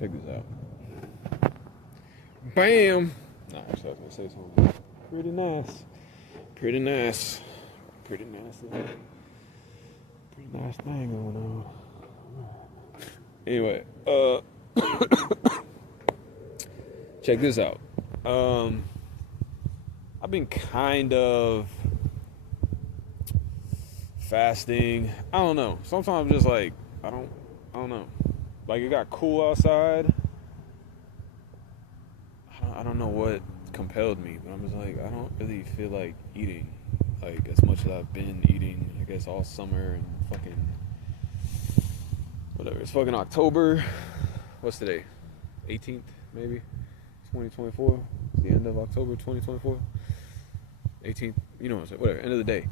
Check this out. Bam! Nah, actually, I was gonna say something pretty nice. Pretty nice. Pretty nice. Pretty nice thing going on. Anyway, check this out. I've been kind of fasting. I don't know. Sometimes I'm just like I don't know. Like it got cool outside. I don't know what compelled me, but I'm just like I don't really feel like eating like as much as I've been eating. I guess all summer and fucking whatever. It's fucking October. What's today? 18th maybe. 2024. It's the end of October 2024. 18th. You know what I'm saying? Whatever. End of the day.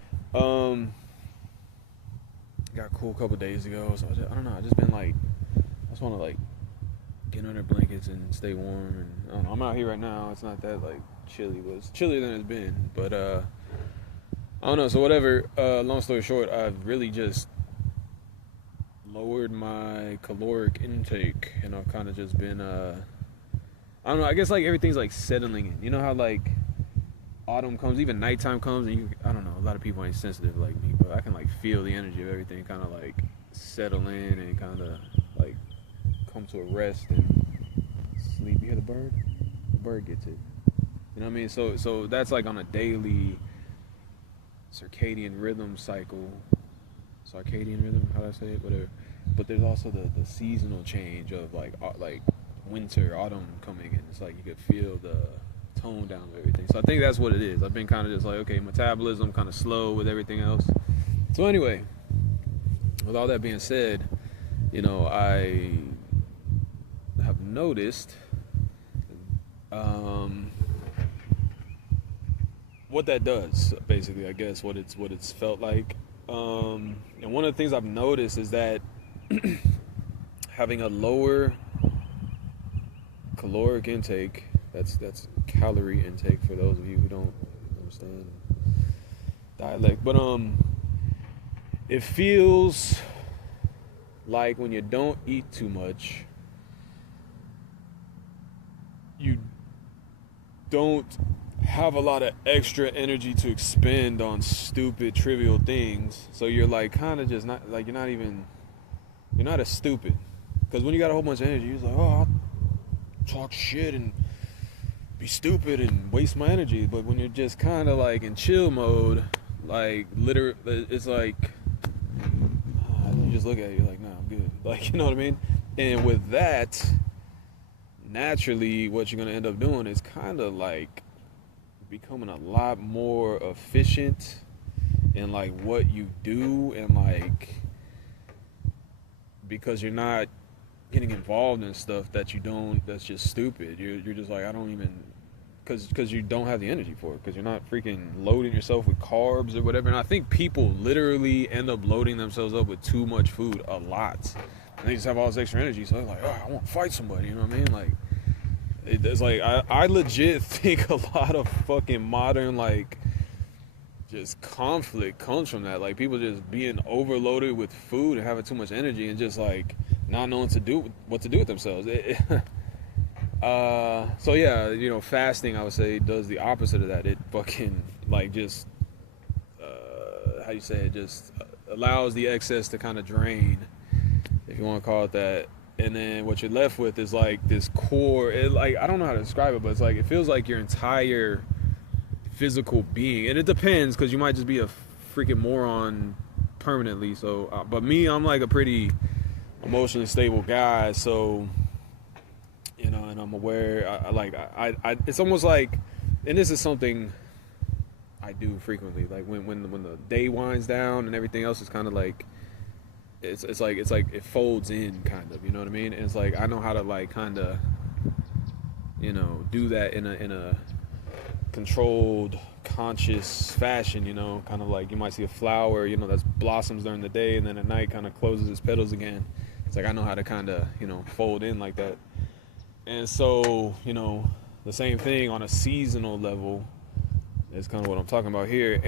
Got cool a couple days ago, so I don't know. I just been like, I just want to like get under blankets and stay warm. And I don't know. I'm out here right now. It's not that like chilly, but it's chillier than it's been. But I don't know. So whatever. Long story short, I've really just lowered my caloric intake, and I've kind of just been I don't know. I guess like everything's like settling in. You know how like autumn comes, even nighttime comes, and you, I don't know, a lot of people ain't sensitive like me, but I can like feel the energy of everything kind of like settle in and kind of like come to a rest and sleep. You hear the bird? The bird gets it. You know what I mean? So that's like on a daily circadian rhythm cycle. Circadian rhythm, how do I say it? Whatever. But there's also the seasonal change of like winter, autumn coming, and it's like you could feel the tone down of everything. So I think that's what it is. I've been kind of just like, okay, metabolism kind of slow with everything else. So anyway, with all that being said, you know, I have noticed what that does, basically, I guess, what it's felt like. And one of the things I've noticed is that having a lower caloric intake, that's calorie intake for those of you who don't understand dialect, but it feels like when you don't eat too much, you don't have a lot of extra energy to expend on stupid trivial things. So you're like kind of just not like you're not as stupid, because when you got a whole bunch of energy, you're like, oh, I'll talk shit and be stupid and waste my energy. But when you're just kind of like in chill mode, like literally, it's like you just look at it, you're like, nah, I'm good. Like, you know what I mean? And with that, naturally, what you're gonna end up doing is kind of like becoming a lot more efficient in like what you do, and like because you're not getting involved in stuff that you don't, that's just stupid. You're just like, I don't even, because you don't have the energy for it, because you're not freaking loading yourself with carbs or whatever. And I think people literally end up loading themselves up with too much food a lot, and they just have all this extra energy, so they're like, oh, I want to fight somebody, you know what I mean? Like it's like I legit think a lot of fucking modern like just conflict comes from that. Like people just being overloaded with food and having too much energy and just like not knowing what to do with themselves. So yeah, you know, fasting, I would say, does the opposite of that. It fucking like just how you say it, just allows the excess to kind of drain, if you want to call it that. And then what you're left with is like this core. It, like, I don't know how to describe it, but it's like it feels like your entire physical being. And it depends, because you might just be a freaking moron permanently. So, but me, I'm like a pretty emotionally stable guy. So, you know, and I'm aware. I it's almost like, and this is something I do frequently. Like when the day winds down and everything else is kind of like. It's like it folds in, kind of, you know what I mean? And it's like I know how to like kind of, you know, do that in a controlled, conscious fashion, you know, kind of like you might see a flower, you know, that blossoms during the day and then at night kind of closes its petals again. It's like I know how to kind of, you know, fold in like that. And so, you know, the same thing on a seasonal level is kind of what I'm talking about here.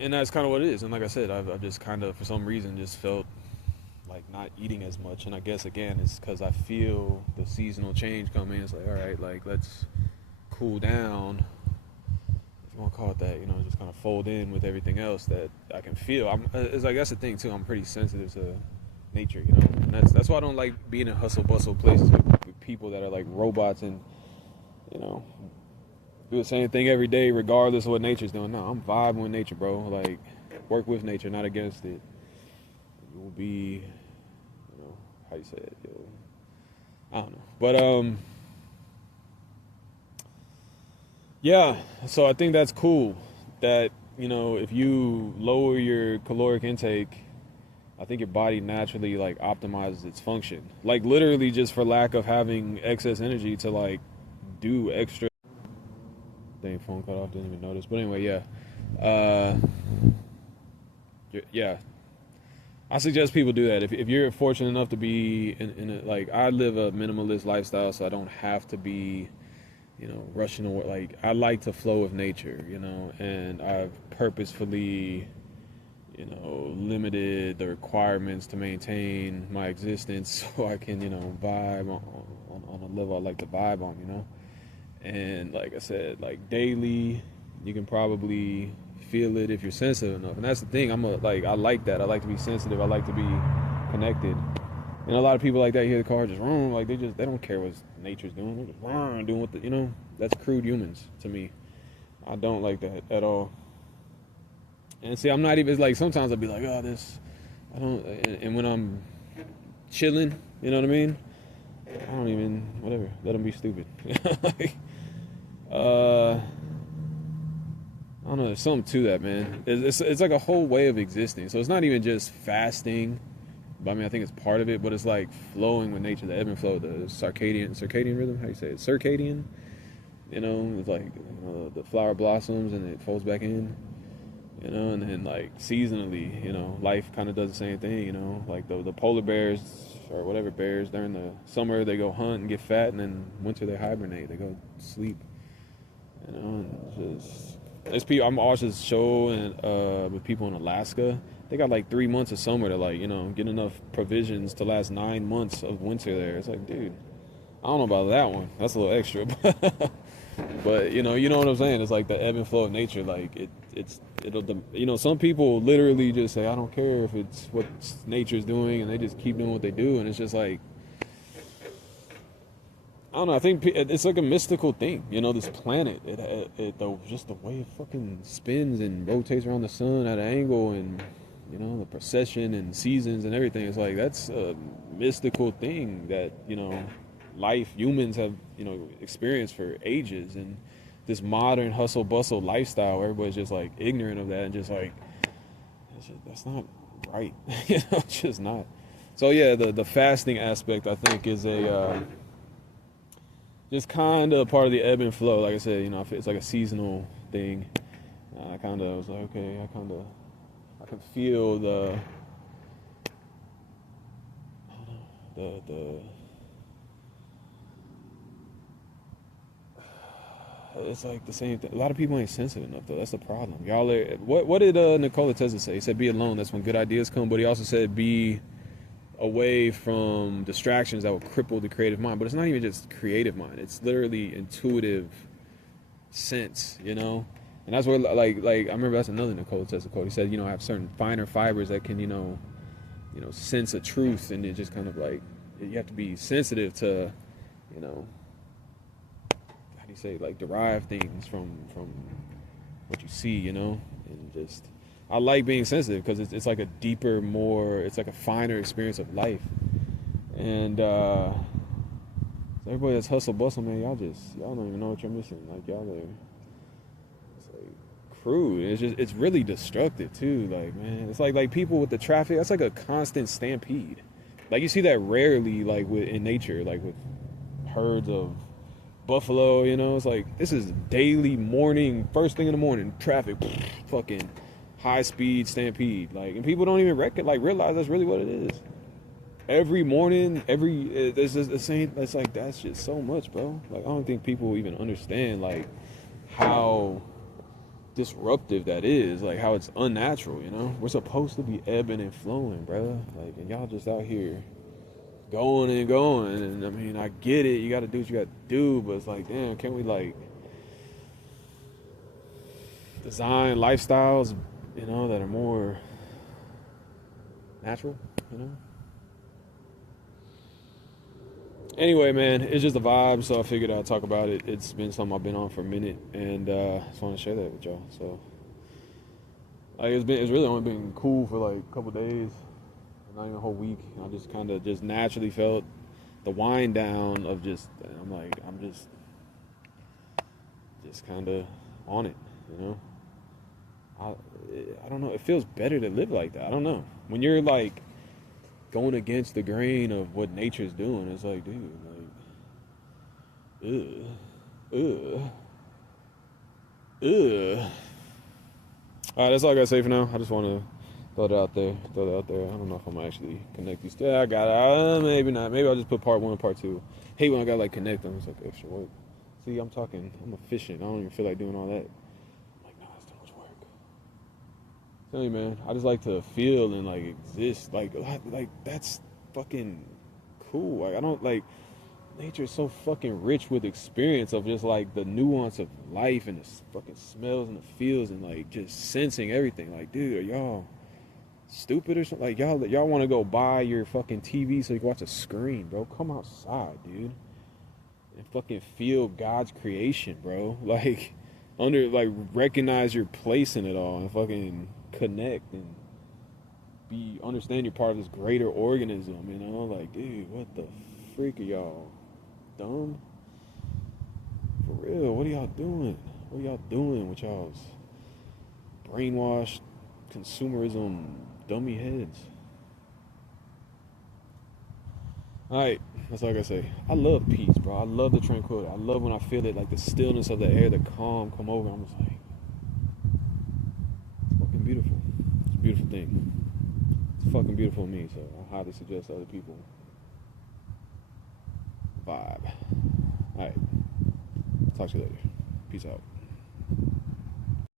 And that's kind of what it is. And like I said, I've just kind of, for some reason, just felt like not eating as much. And I guess again it's because I feel the seasonal change coming. It's like, all right, like let's cool down, if you want to call it that, just kind of fold in with everything else that I can feel. It's like that's the thing too. I'm pretty sensitive to nature, and that's why I don't like being in hustle bustle places with people that are like robots and do the same thing every day regardless of what nature's doing. No, I'm vibing with nature, bro. Like work with nature, not against it. You will be, how you say it, I don't know, but yeah. So I think that's cool. That if you lower your caloric intake, I think your body naturally like optimizes its function. Like literally just for lack of having excess energy to like do extra. Dang, phone cut off, didn't even notice. But anyway, yeah. Yeah. I suggest people do that. If you're fortunate enough to be in a, like I live a minimalist lifestyle, so I don't have to be, rushing to work. Like I like to flow with nature, and I've purposefully limited the requirements to maintain my existence so I can, vibe on a level I like to vibe on, And like I said, like daily, you can probably feel it if you're sensitive enough. And that's the thing. I like that. I like to be sensitive. I like to be connected. And a lot of people like that, you hear the car just run, like they don't care what nature's doing. They're just run, doing what that's crude humans to me. I don't like that at all. And see, I'm not even, like, sometimes I'll be like, oh, I don't, and when I'm chilling, you know what I mean? I don't even, whatever, let them be stupid. Like, I don't know, there's something to that, man. It's like a whole way of existing. So it's not even just fasting, but I mean, I think it's part of it, but it's like flowing with nature, the ebb and flow, the circadian rhythm, how you say it? Circadian? It's like, the flower blossoms and it folds back in. And then like seasonally, life kind of does the same thing, like the polar bears or whatever bears during the summer, they go hunt and get fat, and then winter they hibernate, they go sleep, and just, there's people, I'm watching this show and with people in Alaska, they got like 3 months of summer to like, get enough provisions to last 9 months of winter there. It's like, dude, I don't know about that one. That's a little extra, but you know what I'm saying. It's like the ebb and flow of nature. Like it'll. Some people literally just say, I don't care if it's what nature's doing, and they just keep doing what they do, and it's just like, I don't know. I think it's like a mystical thing. This planet, just the way it fucking spins and rotates around the sun at an angle, and the procession and seasons and everything. It's like that's a mystical thing that humans have experienced for ages, and this modern hustle bustle lifestyle, everybody's just like ignorant of that and just like that's not right. It's just not. So yeah, the fasting aspect I think is a just kind of part of the ebb and flow. Like I said, it's like a seasonal thing. I kind of was like, okay, I can feel the it's like the same thing. A lot of people ain't sensitive enough, though. That's the problem. Y'all are, what did Nikola Tesla say? He said, be alone. That's when good ideas come. But he also said, be away from distractions that will cripple the creative mind. But it's not even just creative mind. It's literally intuitive sense, And that's where, like I remember that's another Nikola Tesla quote. He said, I have certain finer fibers that can, sense a truth. And it just kind of like, you have to be sensitive to, say, like, derive things from what you see, and just I like being sensitive because it's like a deeper, it's like a finer experience of life. And so everybody that's hustle bustle, man, y'all don't even know what you're missing. Like y'all are, it's like crude. It's really destructive too. Like, man, it's like people with the traffic. That's like a constant stampede. Like you see that rarely, like in nature, like with herds of buffalo, it's like this is daily morning, first thing in the morning, traffic, fucking high speed stampede, like, and people don't even realize that's really what it is. Every morning, there's just the same. It's like that's just so much, bro. Like I don't think people even understand like how disruptive that is, like how it's unnatural, you know? We're supposed to be ebbing and flowing, bro. Like, and y'all just out here going and going. And I mean, I get it, you gotta do what you gotta do, but it's like, damn, can't we like design lifestyles, you know, that are more natural, you know? Anyway, man, it's just a vibe, so I figured I'd talk about it. It's been something I've been on for a minute, and just want to share that with y'all. So, like, it's really only been cool for like a couple days, not even a whole week. I just kind of just naturally felt the wind down of I'm just kind of on it, you know. I don't know. It feels better to live like that. I don't know. When you're like going against the grain of what nature's doing, it's like, dude, like, ugh. All right, that's all I gotta say for now. I just want to throw it out there. I don't know if I'm actually connect these. I got it. Maybe not. Maybe I'll just put part one and part two. Hate when I gotta like connect them. It's like extra work. See, I'm efficient. I don't even feel like doing all that. I'm like, nah, it's too much work. Tell you, man, I just like to feel and like exist. Like that's fucking cool. Like I don't like nature is so fucking rich with experience of just like the nuance of life and the fucking smells and the feels and like just sensing everything. Like, dude, are y'all stupid or something? Like y'all want to go buy your fucking TV so you can watch a screen, bro? Come outside, dude, and fucking feel God's creation, bro. Like recognize your place in it all and fucking connect and understand you're part of this greater organism, you know? Like, dude, what the freak are y'all dumb? For real, what are y'all doing? What are y'all doing with y'all's brainwashed consumerism dummy heads? Alright, that's all I gotta say. I love peace, bro. I love the tranquility. I love when I feel it, like the stillness of the air, the calm come over. I'm just like, it's fucking beautiful. It's a beautiful thing. It's fucking beautiful to me, so I highly suggest other people vibe. Alright. Talk to you later. Peace out.